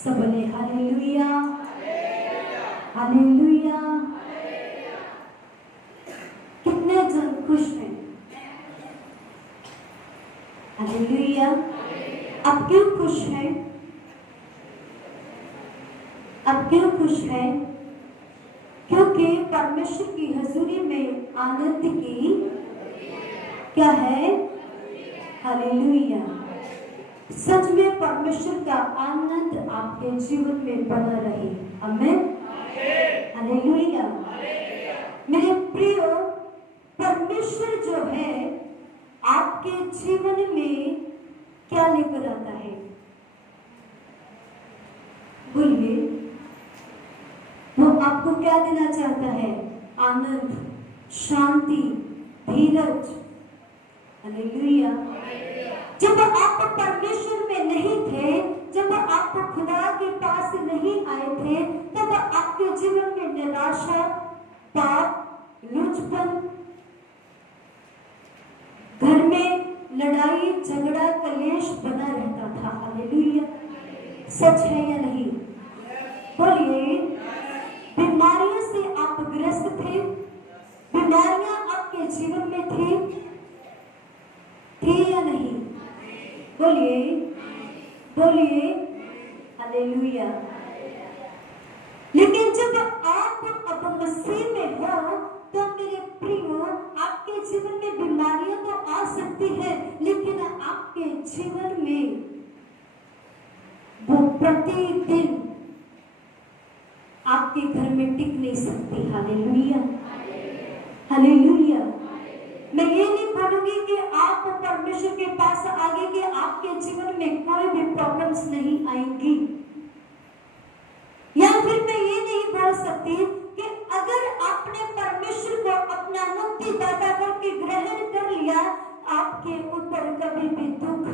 सब बोले hallelujah, hallelujah. कितने जन खुश हैं? हालेलुया। आप क्यों खुश हैं? आप क्यों खुश हैं? क्योंकि परमेश्वर की हजूरी में आनंद की क्या है? हालेलुया। सच में परमेश्वर का आनंद आपके जीवन में बना रहे। आमीन, हालेलुया। मेरे प्रियो, परमेश्वर जो है आपके जीवन में क्या लेकर आता है? बोलिए, वो आपको क्या देना चाहता है? आनंद, शांति, धीरज। हालेलुया। जब आप परमेश्वर में नहीं थे, जब आप खुदा के पास नहीं आए थे, तब आपके जीवन में निराशा, पाप, लुचपन, घर में लड़ाई झगड़ा कलेश बना रहता था। हालेलुया। सच है या नहीं? बोलिए। बीमारियों से आप ग्रस्त थे, बीमारियां आपके जीवन में थी या नहीं? बोलिए, बोलिए, हालेलुया। लेकिन जब आप अब मसीह में हो, तो मेरे प्रियो, आपके जीवन में बीमारियां तो आ सकती है, लेकिन आपके जीवन में वो प्रतिदिन आपके घर में टिक नहीं सकती। Hallelujah, hallelujah. मैं ये नहीं बोलूंगी कि आप परमेश्वर के पास आगे कि आपके जीवन में कोई भी प्रॉब्लम्स नहीं आएंगी, या फिर मैं ये नहीं बोल सकती कि अगर आपने परमेश्वर को अपना मुक्तिदाता करके ग्रहण कर लिया, आपके ऊपर कभी भी दुख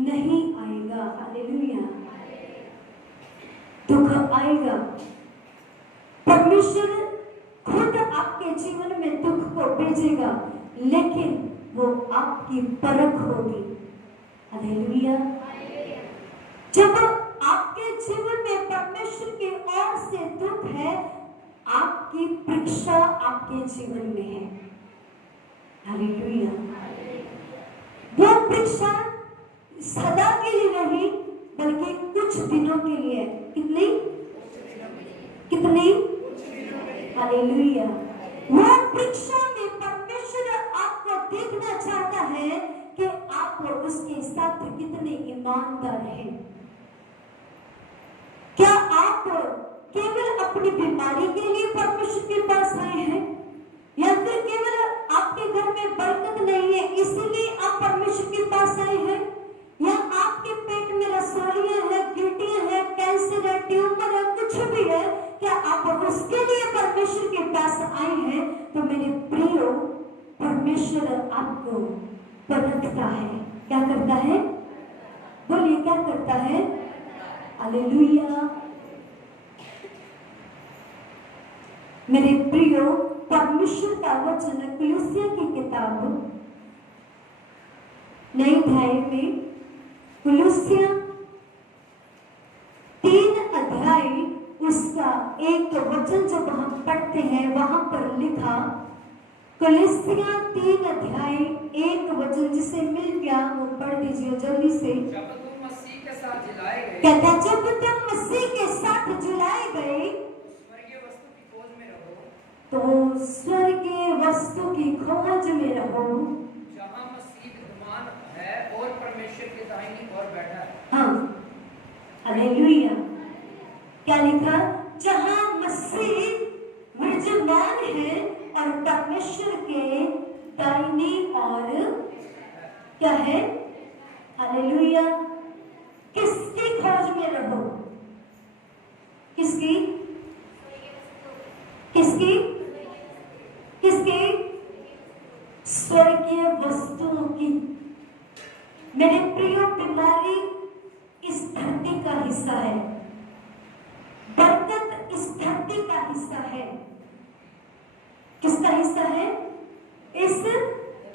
नहीं आएगा। हालेलुया। दुख आएगा, परमेश्वर खुद आपके जीवन में दुख को भेजेगा, लेकिन वो आपकी परख होगी। हालेलुया। जब आपके जीवन में परमेश्वर की ओर से दुख है, आपकी परीक्षा आपके जीवन में है। हालेलुया। वो परीक्षा सदा के लिए नहीं, बल्कि कुछ दिनों के लिए। कितनी? हालेलुया। वो परीक्षा में परमेश्वर आपको देखना चाहता है कि आप उसके साथ कितने ईमानदार हैं। क्या आप केवल अपनी बीमारी के लिए परमेश्वर के पास आए हैं, या फिर केवल आपके घर में बरकत नहीं है इसलिए आप परमेश्वर के पास आए हैं, या आपके पेट में रसोलियां है, गिल्टियां है, कैंसर है, ट्यूमर है, कुछ भी है, क्या आप उसके लिए परमेश्वर के पास आए हैं? तो मेरे प्रियो, परमेश्वर आपको परखता है। क्या करता है? बोलिए, क्या करता है? हालेलुया। मेरे प्रियो, परमेश्वर का वचन कुलुस्सियों की किताब 9 अध्याय में, कुलुस्सियों 3 अध्याय उसका एक वचन जब हम पढ़ते हैं, वहां पर लिखा, कुलुस्सियों 3 अध्याय 1 वचन, जिसे मिल गया वो पढ़ दीजिए जल्दी से। जब तुम मसीह के साथ जिलाए गए, कहता जब तुम मसीह के साथ जिलाए गए, तो स्वर्गीय वस्तु की खोज में रहो, जहाँ मसीह विद्यमान है और परमेश्वर के दाहिनी ओर बैठा है। हाँ, हालेलुया। क्या लिखा? जहाँ मसीह विद्यमान है और परमेश्वर के दाहिनी ओर क्या है? हालेलुया। किसकी खोज में रहो? किसकी? किसकी? किसकी? स्वर्गीय वस्तुओं की। मेरे प्रियो, बीमारी इस धरती का हिस्सा है, बरकत इस धरती का हिस्सा है। किसका हिस्सा है? इस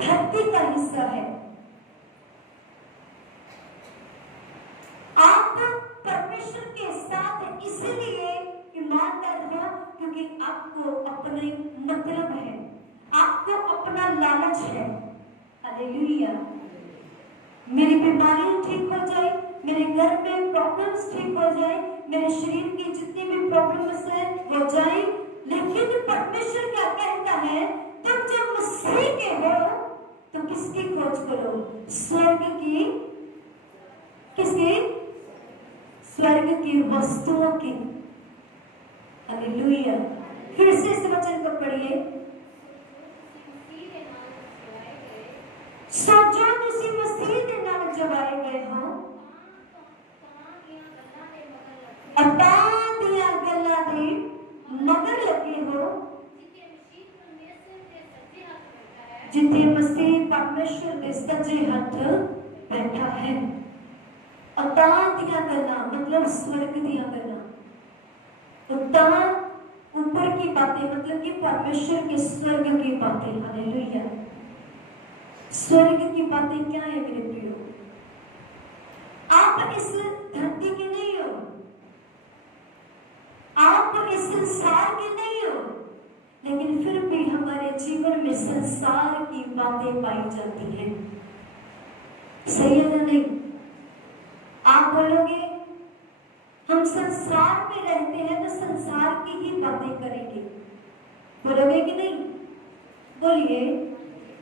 धरती का हिस्सा है। आप परमेश्वर के आपको अपने मतलब है, आपको अपना लालच है। हालेलुया। मेरी बीमारी ठीक हो जाए, मेरे घर में प्रॉब्लम्स ठीक हो जाए, मेरे शरीर की जितनी भी प्रॉब्लम्स है हो जाए, लेकिन परमेश्वर क्या कहता है, तुम जब मसीह के हो तो किसकी खोज करो? स्वर्ग की। किसकी? स्वर्ग की वस्तुओं की। हालेलुया। फिर से इस वचन को पढ़िए। सो जो तुसी मसीह दे नाल जवाए गए हो, अतां दियां गल्लां दे मगर लगे हो, जिथे मसीह परमेश्वर दे सज्जे हथ बैठा है। अतां दियां गल्लां मतलब स्वर्ग दियां गल्लां, अतां ऊपर की बातें मतलब कि परमेश्वर के स्वर्ग की बातें। हालेलुया। स्वर्ग की बातें क्या है मेरे प्रियो? आप इस धरती के नहीं हो, आप इस संसार के नहीं हो, लेकिन फिर भी हमारे जीवन में संसार की बातें पाई जाती हैं। सही है ना? नहीं? आप बोलोगे हम संसार में रहते हैं तो संसार की ही बातें करेंगे, बोलोगे कि नहीं? बोलिए।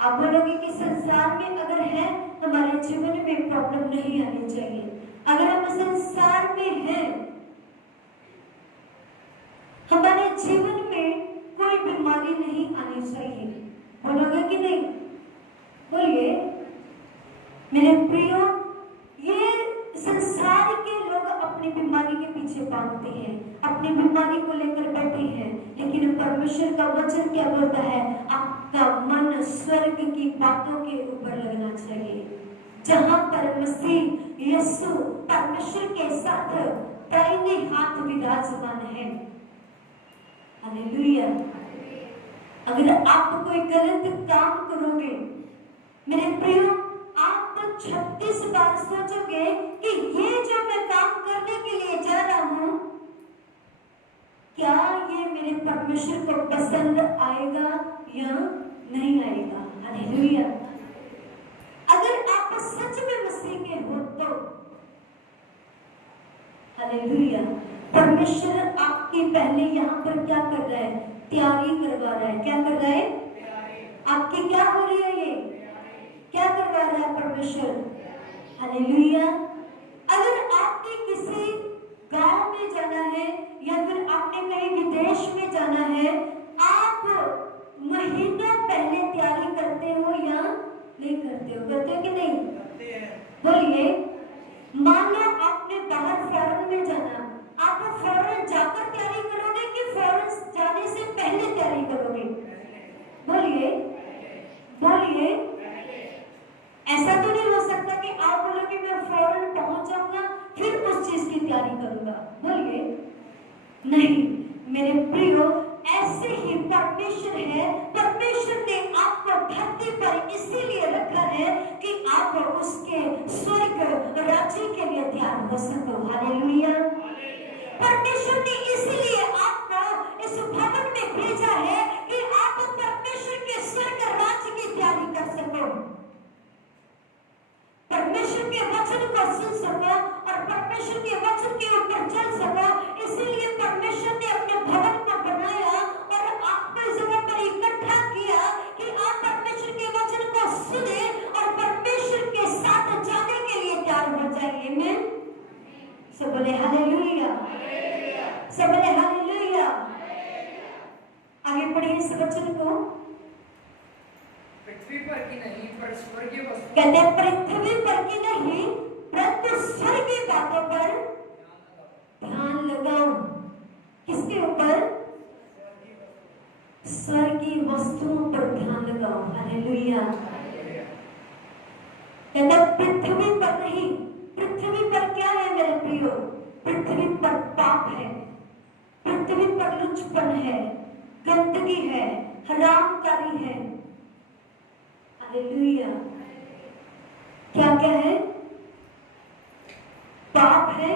आप बोलोगे कि संसार में अगर है, हमारे जीवन में प्रॉब्लम नहीं आनी चाहिए। अगर हम संसार में हैं, हमारे जीवन में कोई बीमारी नहीं आनी चाहिए, बोलोगे कि नहीं? बोलिए। मेरे प्रियो, ये संसार के लोग अपनी बीमारी के पीछे भागते हैं, अपनी बीमारी को लेकर बैठे हैं, लेकिन परमेश्वर का वचन क्या बोलता है? आपका मन स्वर्ग की बातों के ऊपर लगना चाहिए, जहां पर मसीह यीशु परमेश्वर के साथ दाहिने हाथ विराजमान है। हालेलुया। अगर आप कोई गलत काम करोगे मेरे प्रियो, आप 36 बार सोचोगे कि ये जो मैं काम करने के लिए जा रहा हूं, क्या ये मेरे परमेश्वर को पसंद आएगा या नहीं आएगा? हालेलुया। अगर आप सच में मसीह के हो तो हालेलुया, परमेश्वर आपकी पहले यहाँ पर क्या कर रहा है? तैयारी करवा रहा है। क्या कर रहा है? आपकी क्या हो रही है? ये क्या करवा रहा है परमेश्वर? हालेलुया। अगर आपने किसी गांव में जाना है या फिर आपने कहीं विदेश में जाना है, आप महीनों पहले तैयारी करते हो या नहीं करते हो? करते हो कि नहीं? बोलिए। मान लो आपने बाहर फॉरेन में जाना, आप फॉरेन जाकर तैयारी करोगे कि फॉरेन जाने से पहले तैयारी करोगे? बोलिए। बोलिए। ऐसा तो नहीं हो सकता कि आप बोलो कि मैं फॉरेन पहुंच जाऊंगा फिर उस चीज की तैयारी करूंगा। बोलिए। नहीं मेरे प्रियो, ऐसे ही परमेश्वर है। परमेश्वर ने आपको धरती पर इसीलिए रखा है कि आप उसके स्वर्ग राज्य के लिए तैयार हो सको। हालेलुया। परमेश्वर ने इसीलिए आपको इस भवन में भेजा है कि आप परमेश्वर के स्वर्ग राज्य की तैयारी कर सको, परमेश्वर के वचन को सुन सको और परमेश्वर के वचन के ऊपर चल सको। इसीलिए परमेश्वर ने अपने भवन को बनाया और आपको इस जगह पर इकट्ठा किया कि आप परमेश्वर के वचन को सुने और परमेश्वर के साथ जाने के लिए तैयार हो जाइए। मैं सब बोले हालेलुया, सब बोले हालेलुया। आगे पढ़िए इस वचन को। पृथ्वी पर की नहीं पर स्वर्गीय वस्तु, कहते हैं पृथ्वी पर की नहीं परंतु स्वर्गीय बातों पर ध्यान लगाओ। किसके ऊपर? स्वर्गीय वस्तुओं पर ध्यान लगाओ। हालेलुया। कहते हैं पृथ्वी पर नहीं। पृथ्वी पर क्या है मेरे प्रियो? पृथ्वी पर पाप है, पृथ्वी पर लुचपन है, गंदगी है, हरामकारी है। हालेलुया। क्या क्या है? पाप है,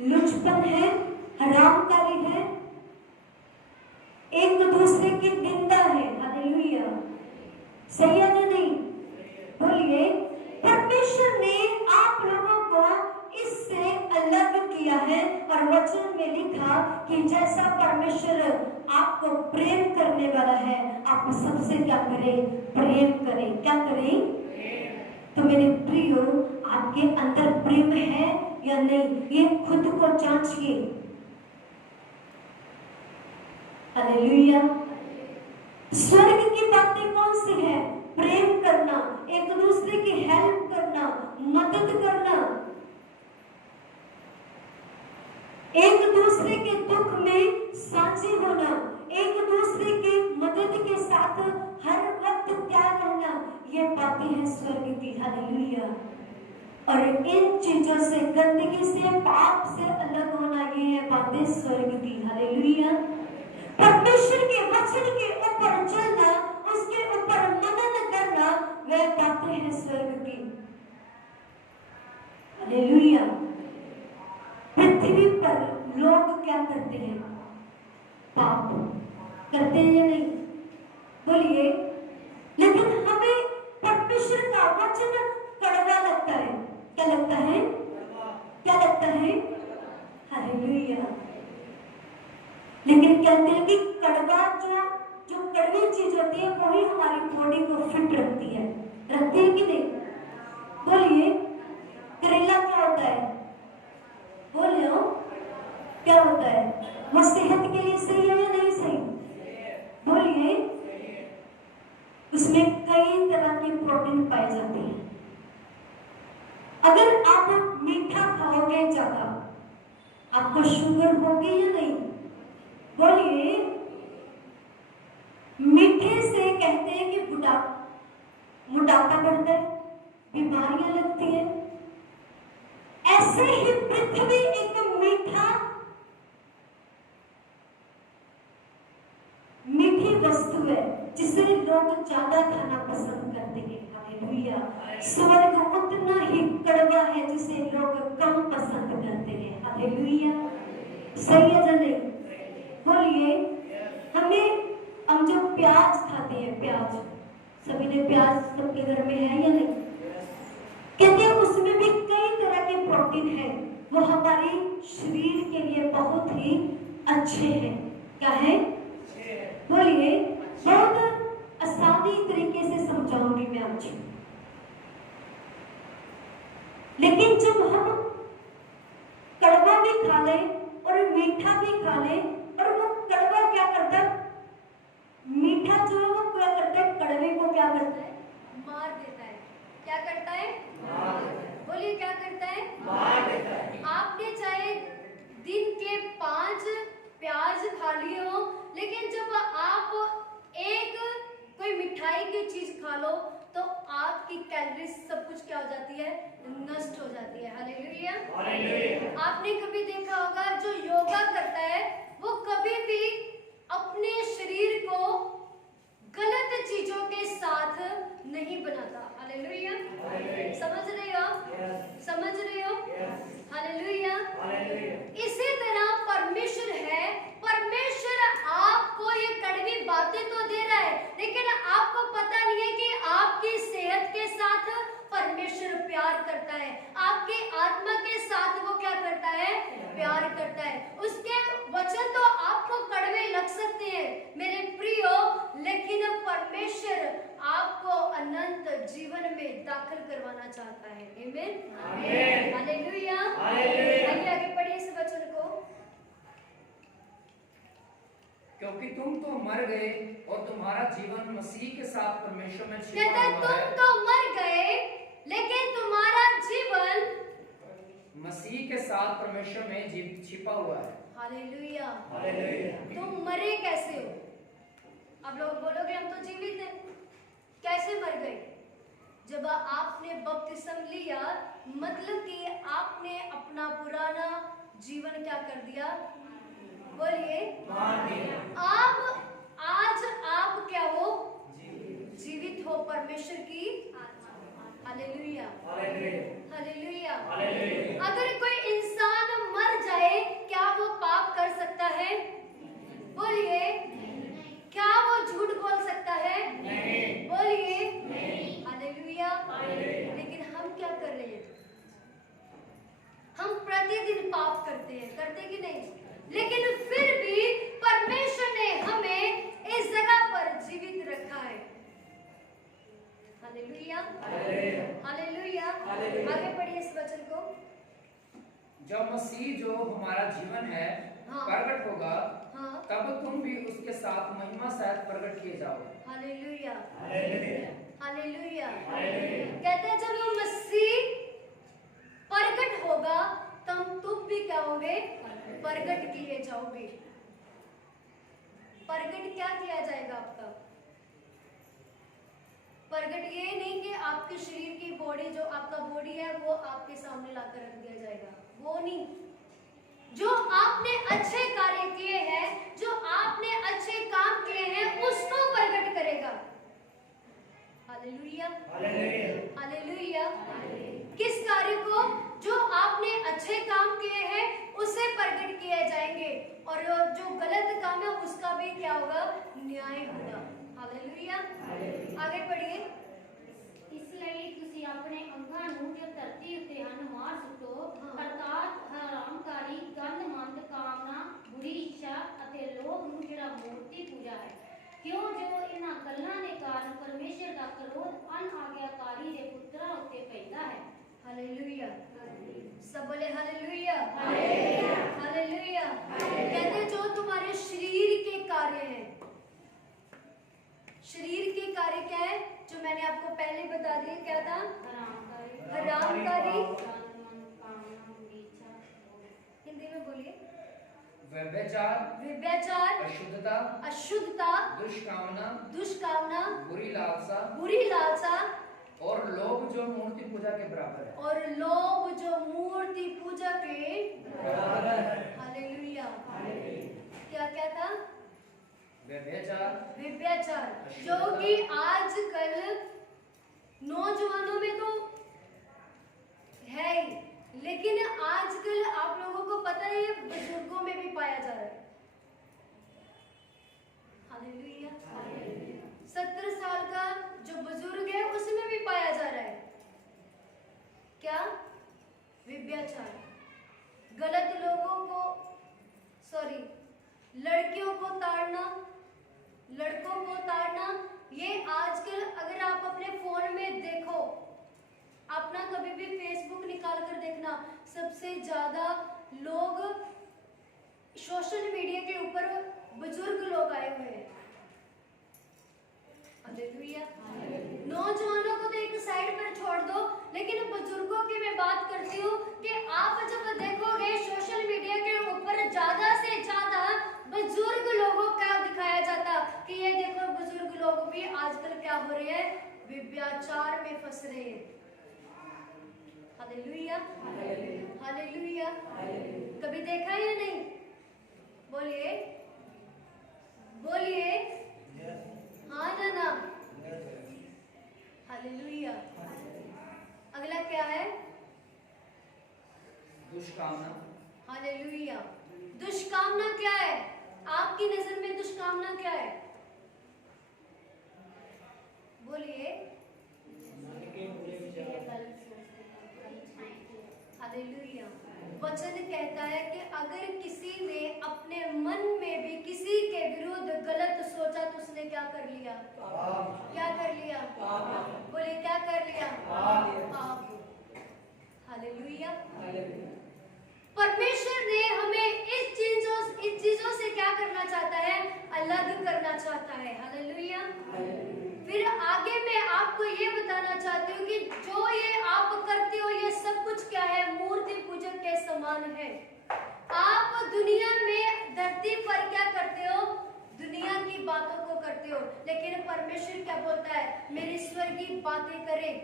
लुचपन है, हरामकारी है। किया है और वचन में लिखा कि जैसा परमेश्वर आपको प्रेम करने वाला है, आप सबसे क्या करें? प्रेम करें। क्या करें? तो मेरे प्रियो, आपके अंदर प्रेम है या नहीं, ये खुद को जांचिए। हालेलुया। स्वर्ग की बातें कौन सी है? प्रेम करना, एक दूसरे की हेल्प करना, मदद करना, एक दूसरे के दुख में साझी होना, एक दूसरे की मदद के साथ हर वक्त तैयार रहना, ये बातें हैं स्वर्ग की। हालेलुया। और इन चीजों से, गंदगी से, पाप से अलग होना, ये है बातें स्वर्ग की। हालेलुया। परमेश्वर के वचन के ऊपर चलना, उसके ऊपर मनन करना, वह बातें हैं स्वर्ग की। हालेलुया। पृथ्वी पर लोग क्या करते हैं? पाप करते हैं या नहीं? बोलिए। लेकिन हमें परमेश्वर का वचन कड़वा लगता है। क्या लगता है? क्या लगता है? हालेलुया। लेकिन कहते हैं कि कड़वा जो कड़वी चीज होती है वही हमारी बॉडी को फिट रखती है। रखती है कि नहीं? बोलिए। करेला क्या होता है? बोले हो, क्या होता है? वो सेहत के लिए सही है या नहीं सही? बोलिए। उसमें कई तरह के प्रोटीन पाए जाते हैं। अगर आप मीठा खाओगे ज्यादा, आपको शुगर होगी या नहीं? बोलिए। मीठे से कहते हैं कि मोटापा बढ़ता है, बीमारियां लगती हैं। ऐसे ही पृथ्वी एक मीठी वस्तु है जिसे लोग ज्यादा खाना पसंद करते हैं। हालेलुया। स्वर्ग उतना ही कड़वा है जिसे लोग कम पसंद करते हैं। हालेलुया। सही है या नहीं? बोलिए। हम जो प्याज खाते हैं, प्याज, सभी ने प्याज सबके घर में है या नहीं? कहते हैं उसमें भी कई तरह के प्रोटीन है, वो हमारे शरीर के लिए बहुत ही अच्छे हैं। क्या है? बोलिए। बहुत आसानी तरीके से समझाऊंगी मैं आपको। लेकिन जब हम कड़वा भी खा ले और मीठा भी खा ले, और वो कड़वा क्या करता है? मीठा जो है वो क्या करता है? कड़वे को क्या करता है? मार देता है। क्या करता है? बोलिए। क्या करता है? मार देता है। आपने चाहे दिन के 5 प्याज खा लिए हो, लेकिन जब आप एक कोई मिठाई की चीज खा लो तो आपकी कैलोरी सब कुछ क्या हो जाती है? नष्ट हो जाती है। हालेलुया। आपने कभी देखा होगा जो योगा करता है वो कभी भी अपने शरीर को गलत चीजों के साथ नहीं बनाता। हालेलुया। समझ रहे हो? समझ रहे हो? हालेलुया। इसी तरह परमेश्वर है। परमेश्वर आपको ये कड़वी बातें तो दे रहा है, लेकिन आपको पता नहीं है कि आपकी सेहत के साथ परमेश्वर प्यार करता है। आपकी आत्मा के साथ वो क्या करता है? प्यार करता है। उसके वचन तो आपको कड़वे लग सकते हैं मेरे प्रियो, लेकिन परमेश्वर आपको अनंत जीवन में दाखिल करवाना चाहता है। आमीन। हालेलुया। आइए आगे पढ़िए इस वचन को। क्योंकि तुम तो मर गए और तुम्हारा जीवन मसीह के साथ परमेश्वर में छिपा कहता हुआ है। तुम तो मर गए लेकिन तुम्हारा जीवन मसीह के साथ परमेश्वर में छिपा हुआ है। हालेलुया। तुम मरे कैसे हो? आप लोग बोलोगे हम तो जीवित हैं। कैसे मर गए? जब आपने बपतिस्म लिया, मतलब कि आपने अपना पुराना जीवन क्या कर दिया? बोलिए। आज आप क्या हो? जीवित हो परमेश्वर की। हालेलुया। हालेलुया। अगर कोई इंसान मर जाए, क्या वो पाप कर सकता है? बोलिए। क्या वो झूठ बोल सकता है? नहीं। बोलिए। हालेलुया। लेकिन हम क्या कर रहे हैं? हम प्रतिदिन पाप करते हैं, करते कि नहीं? लेकिन फिर भी परमेश्वर ने हमें इस जगह पर जीवित रखा है। Hallelujah, hallelujah. आगे पढ़िए इस वचन को। जब मसीह जो हमारा जीवन है हाँ। प्रकट होगा, हाँ। तब तुम भी उसके साथ महिमा सहित प्रकट किए जाओगे। Hallelujah, hallelujah. कहते हैं जब वो मसीह प्रकट होगा तब तुम भी क्या होगे? प्रकट किए जाओगे। प्रकट क्या किया जाएगा आपका? प्रकट ये नहीं कि आपके शरीर की बॉडी, जो आपका बॉडी है वो आपके सामने लाकर रख दिया जाएगा, वो नहीं। जो आपने अच्छे कार्य किए हैं, जो आपने अच्छे काम किए हैं, उसको प्रकट करेगा। Hallelujah, hallelujah. किस कार्य को? जो आपने अच्छे काम किए हैं उसे प्रकट किए जाएंगे, और जो गलत काम है उसका भी क्या होगा? न्याय होगा। हालेलुया। आगे पढ़िए। ਇਸ ਲਈ ਤੁਸੀਂ ਆਪਣੇ ਅੰਗਾਂ ਨੂੰ ਜੋ ਧਰਤੀ ਉੱਤੇ ਹਨ ਮਾਰ ਸੁੱਟੋ, ਹਾਂ। ਅਰਥਾਤ ਹਰਾਮਕਾਰੀ, ਗੰਦਮੰਦ, ਕਾਮਨਾ, ਬੁਰੀ ਇੱਛਾ ਅਤੇ ਲੋਭ ਨੂੰ ਜਿਹੜਾ ਮੂਰਤੀ ਪੂਜਾ ਹੈ, ਕਿਉਂ ਜੋ ਇਹਨਾਂ ਗੱਲਾਂ ਦੇ ਕਾਰਨ ਪਰਮੇਸ਼ਰ ਦਾ ਕ੍ਰੋਧ ਅਨਆਗਿਆਕਾਰੀ ਦੇ ਪੁੱਤਰਾਂ ਉੱਤੇ ਪੈਂਦਾ ਹੈ। हालेलुया, सब बोले हालेलुया, हालेलुया, हालेलुया। कहते हैं जो तुम्हारे शरीर के कार्य हैं, शरीर के कार्य क्या है? जो मैंने आपको पहले बता दिया, क्या था? हरामकारी, गंदमंद, कामना, बुरी इच्छा, लोभ। हिंदी में बोलिए। व्यभिचार, व्यभिचार, अशुद्धता, अशुद्धता, दुष्कामना, दुष्कामना, बुरी लालसा बुरी लालसा, और लोभ जो मूर्ति पूजा के बराबर है। और लोभ जो मूर्ति पूजा के बराबर है। हालेलुया। क्या क्या था? व्यभिचार, व्यभिचार, जो कि आजकल नौजवानों में तो है ही, लेकिन आजकल आप लोगों को पता है ये बुजुर्गों में भी पाया जा रहा है। हालेलुया। 70 साल का जो बुजुर्ग है उसमें भी पाया जा रहा है। क्या? व्यभिचार। गलत लोगों को, सॉरी, लड़कियों को ताड़ना, लड़कों को ताड़ना, ये आजकल अगर आप अपने फोन में देखो, अपना कभी भी फेसबुक निकाल कर देखना, सबसे ज्यादा लोग सोशल मीडिया के ऊपर बुजुर्ग लोग आए हुए हैं। हालेलुया। नौजवानों को तो एक साइड पर छोड़ दो, लेकिन बुजुर्गों की मैं बात करती हूँ कि आप जब देखोगे सोशल मीडिया के ऊपर ज्यादा से ज्यादा बुजुर्ग लोगों का दिखाया जाता कि ये देखो बुजुर्ग लोग भी आजकल क्या हो रहे हैं? व्यभिचार में फंस रहे हैं। Hallelujah, hallelujah. कभी देखा या नहीं? बोलिए, बोलिए, हाँ ना ना। हालेलुया। अगला क्या है? दुष्कामना। हालेलुया। दुष्कामना क्या है? आपकी नजर में दुष्कामना क्या है? बोलिए। हालेलुया। वचन कहता है कि अगर किसी ने अपने मन में भी किसी के विरुद्ध गलत सोचा तो उसने क्या कर लिया? क्या कर लिया? बोले क्या कर लिया? पाप। हालेलुया। परमेश्वर ने हमें इस चीजों से क्या करना चाहता है? अलग करना चाहता है। हालेलुया। फिर आगे मैं आपको ये बताना चाहती हूँ कि जो ये आप करते हो ये सब कुछ क्या है? मूर्ति पूजक के समान है। आप दुनिया में धरती पर क्या करते हो? दुनिया की बातों को करते हो, लेकिन परमेश्वर क्या बोलता है? मेरी स्वर्गीय बातें करें,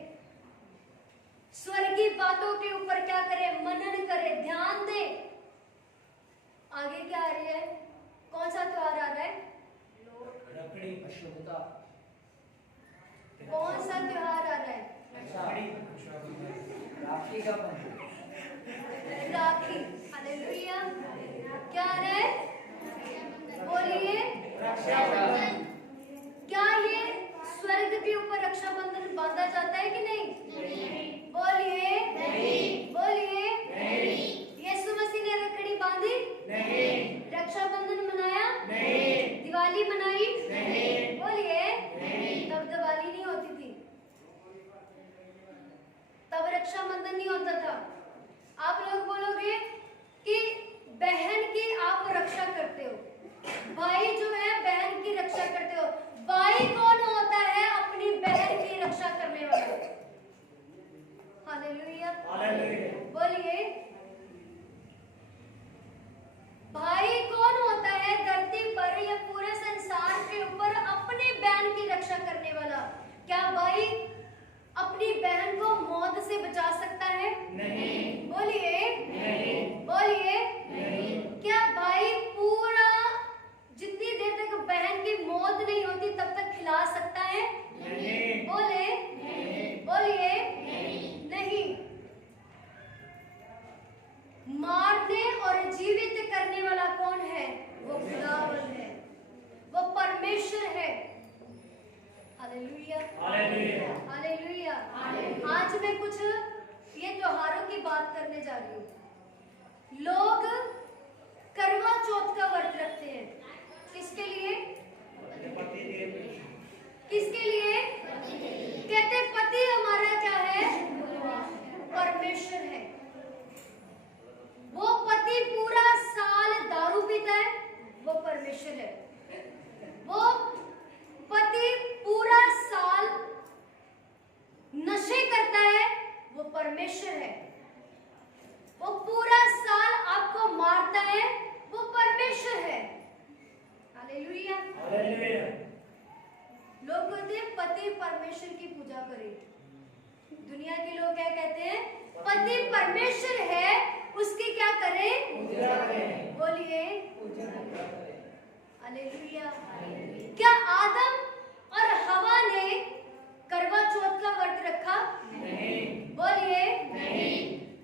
स्वर्गीय बातों के ऊपर क्या करें? मनन करें, ध्यान दे। आगे क्या आ रही है? कौन सा त्योहार आ रहा है? अशुद्धता। कौन सा त्योहार आ रहा है? राखी का बंधन। राखी। हालेलुया। क्या आ रहा है? बोलिए। रक्षाबंधन। क्या ये स्वर्ग के ऊपर रक्षाबंधन बांधा जाता है कि नहीं? बोलिए। बोलिए। यीशु मसीह तब रक्षाबंधन नहीं होता था। आप लोग बोलोगे कि बहन की आप रक्षा करते हो, भाई जो है बहन की रक्षा करते हो। भाई कौन होता है अपनी बहन की रक्षा करने वाला? हालेलुया, बोलिए। भाई कौन होता है धरती पर या पूरे संसार के ऊपर अपनी बहन की रक्षा करने वाला? क्या भाई अपनी बहन को मौत से बचा सकता है? नहीं। बोलिए, नहीं। बोलिए, नहीं। क्या भाई पूरा जितनी देर तक बहन की मौत नहीं होती तब तक खिला सकता है? नहीं। बोले, नहीं। बोलिए, नहीं। नहीं। मारने और जीवित करने वाला कौन है? वो खुदावन है, वो परमेश्वर है। Hallelujah, hallelujah, hallelujah. आज मैं कुछ ये त्योहारों की बात करने जा रही हूँ। लोग करवा चौथ का व्रत रखते हैं। किसके लिए? किसके लिए? कहते पति हमारा क्या है? परमेश्वर है। वो पति पूरा साल दारू पीता है, वो परमेश्वर है। वो पति पूरा साल नशे करता है, वो परमेश्वर है। वो पूरा साल आपको मारता है, वो परमेश्वर है। Hallelujah, hallelujah. लोग कहते हैं पति परमेश्वर की पूजा करें। दुनिया के लोग क्या कहते हैं? पति परमेश्वर है, उसकी क्या करें? पूजा करें। बोलिए, हालेलुया। क्या आदम और हवा ने करवा चौथ का व्रत रखा? नहीं। बोलिए, नहीं।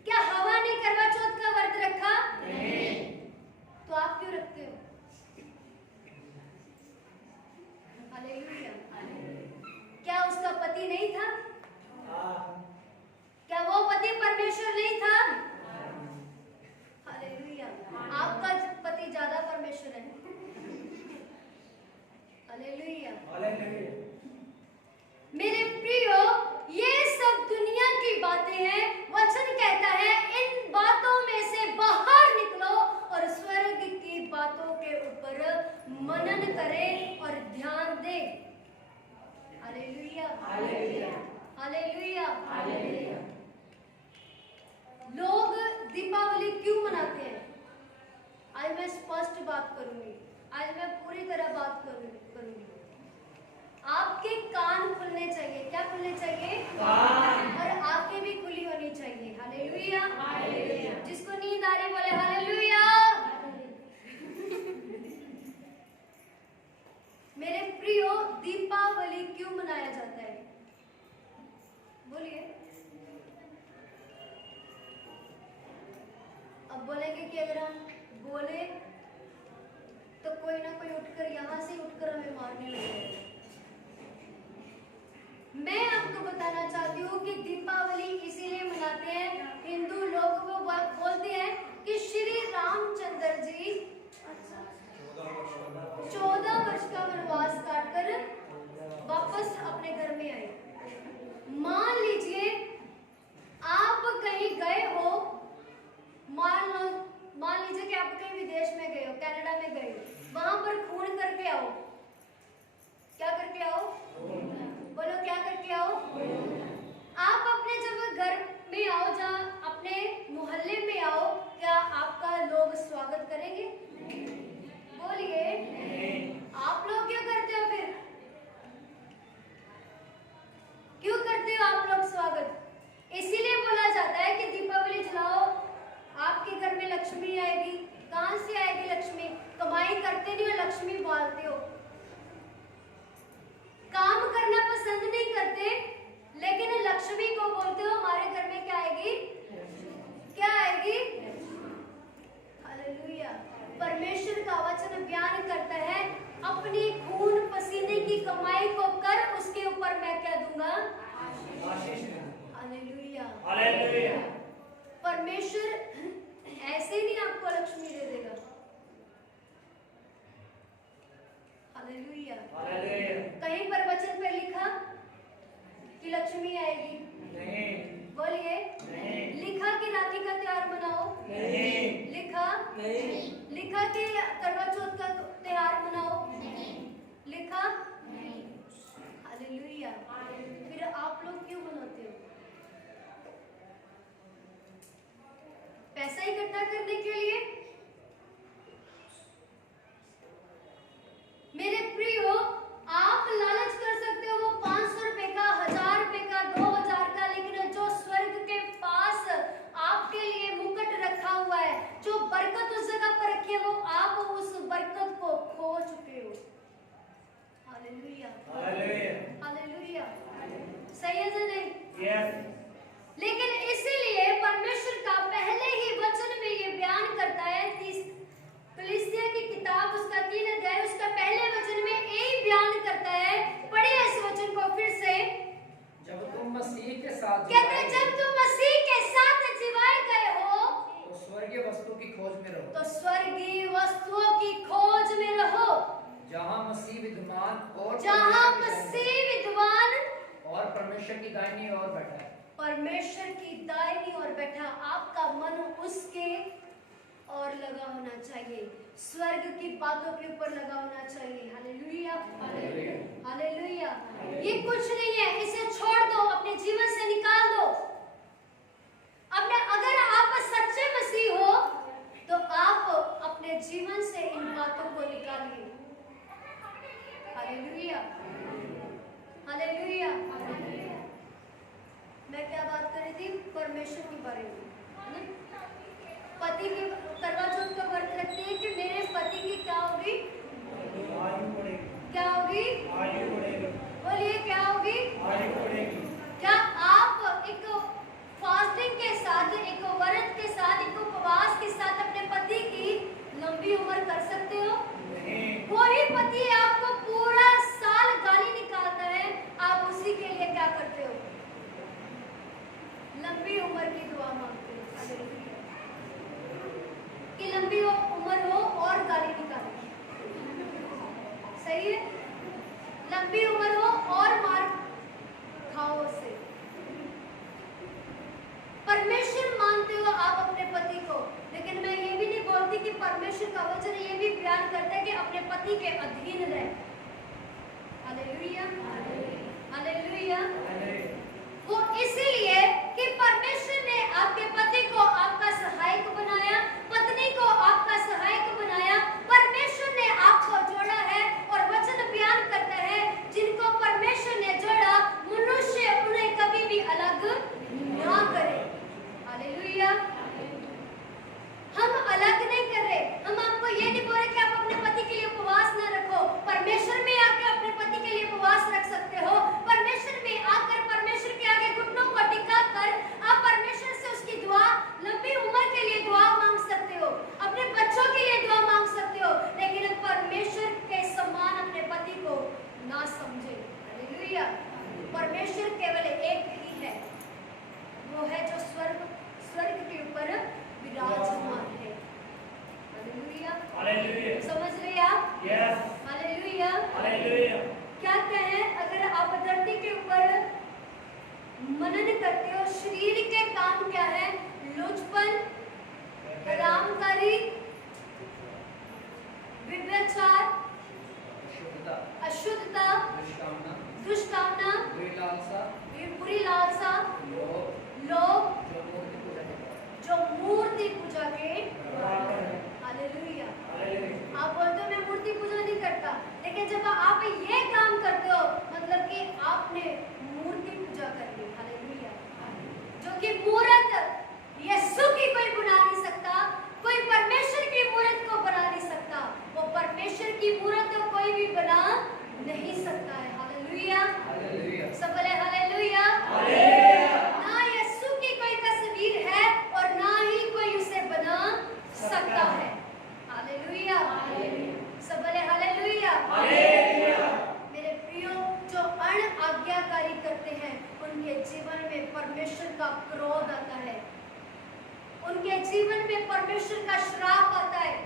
क्या हवा ने करवा चौथ का व्रत रखा? नहीं। तो आप क्यों रखते हो? हालेलुया। क्या उसका पति नहीं था? क्या वो पति परमेश्वर नहीं था? हालेलुया। आपका पति ज्यादा परमेश्वर है। Hallelujah, hallelujah. मेरे प्रियो, ये सब दुनिया की बातें हैं। वचन कहता है इन बातों में से बाहर निकलो और स्वर्ग की बातों के ऊपर मनन करें और ध्यान दें। Hallelujah, hallelujah, hallelujah, hallelujah. लोग दीपावली क्यों मनाते हैं? आज मैं स्पष्ट बात करूंगी। आज मैं पूरी तरह बात करूंगी। आपके कान खुलने चाहिए। क्या खुलने चाहिए? कान। और आंखें भी खुली होनी चाहिए। Hallelujah, hallelujah. जिसको नींद आ रही बोले हालेलुया। मेरे प्रियो, दीपावली क्यों मनाया जाता है? बोलिए। अब बोलेंगे कि अगर हम बोले तो कोई ना कोई उठकर यहाँ से उठकर हमें मारने लगेगा। मैं आपको बताना चाहती हूँ कि दीपावली इसीलिए मनाते हैं। हिंदू लोग वो बोलते हैं कि श्री रामचंद्र जी 14 वर्ष का वनवास काटकर वापस अपने घर में आए। मान लीजिए आप कहीं गए हो, मान लीजिए कि आप कहीं विदेश में गए हो, कनाडा में गए हो, वहां पर खून करके आओ। क्या करके आओ? बोलो, क्या करके आओ? आप अपने जब घर में आओ, जहाँ अपने मोहल्ले में आओ, क्या आपका लोग स्वागत करेंगे? बोलिए, आप लोग क्यों करते हो? फिर क्यों करते हो आप लोग स्वागत? इसीलिए बोला जाता है कि दीपावली जलाओ, आपके घर में लक्ष्मी आएगी। कहां से आएगी लक्ष्मी? कमाई करते नहीं हो, लक्ष्मी पालते हो। काम करना पसंद नहीं करते, लेकिन लक्ष्मी को बोलते हो हमारे घर में क्या आएगी? क्या आएगी? हालेलुया। परमेश्वर का वचन बयान करता है अपनी खून पसीने की कमाई को कर, उसके ऊपर मैं क्या दूंगा? Hallelujah, hallelujah. परमेश्वर ऐसे नहीं आपको लक्ष्मी दे देगा। Hallelujah, hallelujah. कहीं पर वचन पे लिखा कि लक्ष्मी आएगी? नहीं। बोलिए, नहीं। लिखा नहीं। लिखा कि करवा चौथ का त्योहार मनाओ? लिखा? हालेलुया। फिर आप लोग क्यों मनाते हो? पैसा इकट्ठा करने के लिए? मेरे प्रियो, आप लालच कर सकते हो वो 500 रुपए का, 1000 रुपए का, 2000 का, लेकिन जो स्वर्ग के पास आपके लिए मुकुट रखा हुआ है, जो बरकत उस जगह पर रखी है, वो आप उस बरकत को खो चुके हो। Hallelujah, hallelujah. सही है या नहीं? यस। लेकिन इसीलिए परमेश्वर का पहले ही वचन में ये बयान करता है, कलीसिया की किताब उसका 3 अध्याय उसका पहले वचन में यही बयान करता है। पढ़िए इस वचन को फिर से। जब तुम मसीह के साथ कहते हैं जब तुम मसीह के साथ जिवाए गए हो तो स्वर्गीय वस्तु की खोज में रहो, तो स्वर्गीय वस्तुओं की खोज में रहो, जहाँ मसीह विद्वान और परमेश्वर की दाहिनी ओर बैठा है। परमेश्वर की दाहिनी ओर बैठा। आपका मन उसके और लगा होना चाहिए, स्वर्ग की बातों के ऊपर लगा होना चाहिए। Hallelujah, hallelujah. ये कुछ नहीं है, इसे छोड़ दो, अपने जीवन से निकाल दो। अगर आप सच्चे मसीह हो तो आप अपने जीवन से इन बातों को निकालिए। Hallelujah, hallelujah. मैं क्या बात कर रही थी? परमेश्वर के बारे में, है ना? पति की करवा चौथ का व्रत रखते हैं कि मेरे पति की क्या होगी? क्या होगी? बोलिए, क्या होगी? क्या आप एक फास्टिंग के साथ, एक व्रत के साथ, एक उपवास के साथ अपने पति की लंबी उम्र कर सकते हो? वही पति आपको पूरा साल गाली निकालता है, आप उसी के लिए क्या करते हो? लंबी उम्र की दुआ मांगते हो। हालेलुया। कि लंबी उम्र हो और गाली निकाले। सही है? लंबी उम्र हो और मार खाओ उससे। परमेश्वर मानते हो आप अपने पति को, लेकिन मैं ये भी नहीं बोलती कि परमेश्वर का वचन ये भी बयान करता है कि अपने पति के अधीन रहे। Hallelujah, hallelujah. वो इसीलिए कि परमेश्वर ने आपके पति को आपका सहायक बनाया, पत्नी को आपका सहायक बनाया। परमेश्वर ने आपको जोड़ा है और वचन बयान करता है जिनको परमेश्वर ने जोड़ा, मनुष्य उन्हें कभी भी अलग ना करे। हालेलुया। हम अलग नहीं कर रहे, हम आपको ये नहीं बोल रहे कि आप अपने पति के लिए उपवास ना रखो। परमेश्वर में आकर अपने पति के लिए उपवास रख सकते हो। परमेश्वर में आकर परमेश्वर के आगे घुटनों को टिका कर आप परमेश्वर से उसकी दुआ, लंबी उम्र के लिए दुआ मांग सकते हो, अपने बच्चों के लिए दुआ मांग सकते हो, लेकिन परमेश्वर के समान अपने पति को ना समझे। हालेलुया। परमेश्वर केवल एक ही है, वो है जो स्वर्ग के ऊपर विराजमान है। हालेलुया। समझ रहे आप? यस। हालेलुया। हालेलुया। क्या कहें, अगर आप धरती के ऊपर मनन करते हो, शरीर के काम क्या है? लुचपन, हरामकारी, व्यभिचार, अशुद्धता, दुष्कामना, बुरी लालसा, लोभ, जो मूर्ति पूजा के। हालेलुया। आप बोलते हो मैं मूर्ति पूजा नहीं करता, लेकिन जब आप ये काम करते हो मतलब कि आपने मूर्ति पूजा कर ली। हालेलुया। जो कि मूर्त यीशु की कोई बना नहीं सकता, कोई परमेश्वर की मूर्त को बना नहीं सकता, वो परमेश्वर की मूर्त को कोई भी बना नहीं सकता है। हालेलुया। सब बोले हालेलुया। ना यीशु की कोई तस्वीर है और ना ही कोई उसे बना सकता है। हालेलुया। सब बोले हालेलुया। मेरे प्रियो, जो अनआज्ञाकारी करते हैं उनके जीवन में परमेश्वर का क्रोध आता है, उनके जीवन में परमेश्वर का श्राप आता है,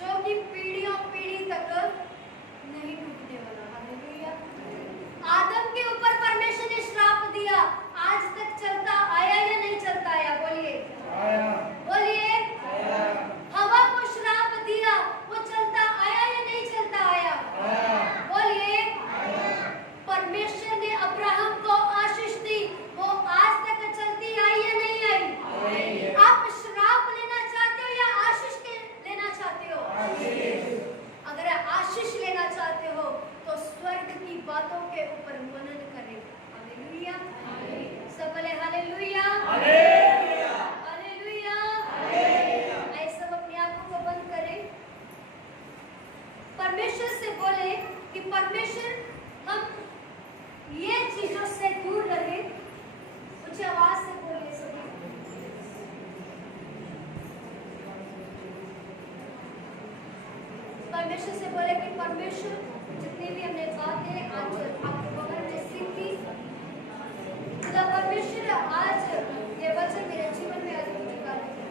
जो कि पीढ़ियों पीढ़ी तक नहीं टूटने वाला। हालेलुया। आदम के ऊपर परमेश्वर ने श्राप दिया, आज तक चलता आया या नहीं चलता आया? बोलिए, आया। बोलिए, परमेश्वर से बोले कि परमेश्वर जितनी भी हमने बातें आज आपके बगल में सीखी, खुदा परमेश्वर आज ये वचन मेरे जीवन में आज मुझे कार्य करें।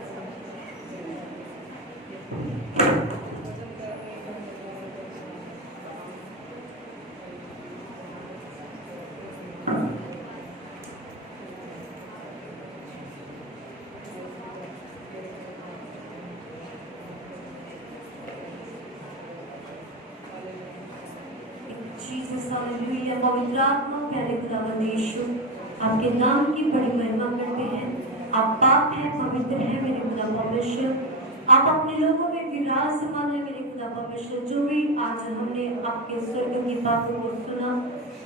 Jesus hallelujah. पवित्र आत्मा प्यारे खुदावंद यीशु, आपके नाम की बड़ी महिमा करते हैं। आप पाक हैं, पवित्र हैं मेरे खुदा परमेश्वर। आप अपने लोगों में विराजमान है मेरे खुदा परमेश्वर। जो भी आज हमने आपके स्वर्ग की बातों को सुना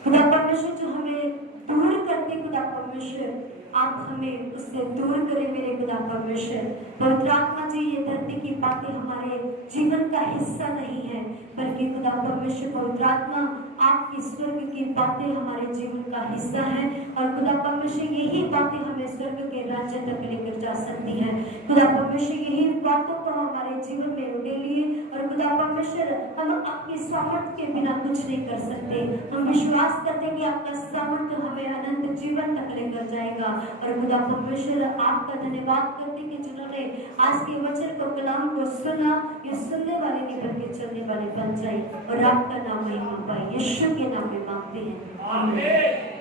खुदा परमेश्वर, जो हमें दूर करते खुदा परमेश्वर, आप हमें उससे दूर करें मेरे खुदा परमेश्वर। पवित्र आत्मा जी, ये धरती की बातें हमारे जीवन का हिस्सा नहीं है, बल्कि खुदा परमेश्वर पवित्र आत्मा आपकी स्वर्ग की बातें हमारे जीवन का हिस्सा है। और खुदा परमेश्वर यही बातें हमें स्वर्ग के राज्य तक लेकर जा सकती हैं। खुदा परमेश्वर यही बातों को हमारे जीवन में उड़ेलिए। और खुदा परमेश्वर, हम अपनी सामर्थ्य के बिना कुछ नहीं कर सकते। हम विश्वास करते हैं कि आपका सामर्थ्य हमें अनंत जीवन तक लेकर जाएगा। और खुदा परमेश्वर, आपका धन्यवाद करते कि जिन्होंने आज के वचन को, कलाम को सुना, ये सुनने वाले के बल्कि चलने वाले बन जाए और आपका नाम महिमा पाए। यीशु के नाम में मांगते हैं, आमीन।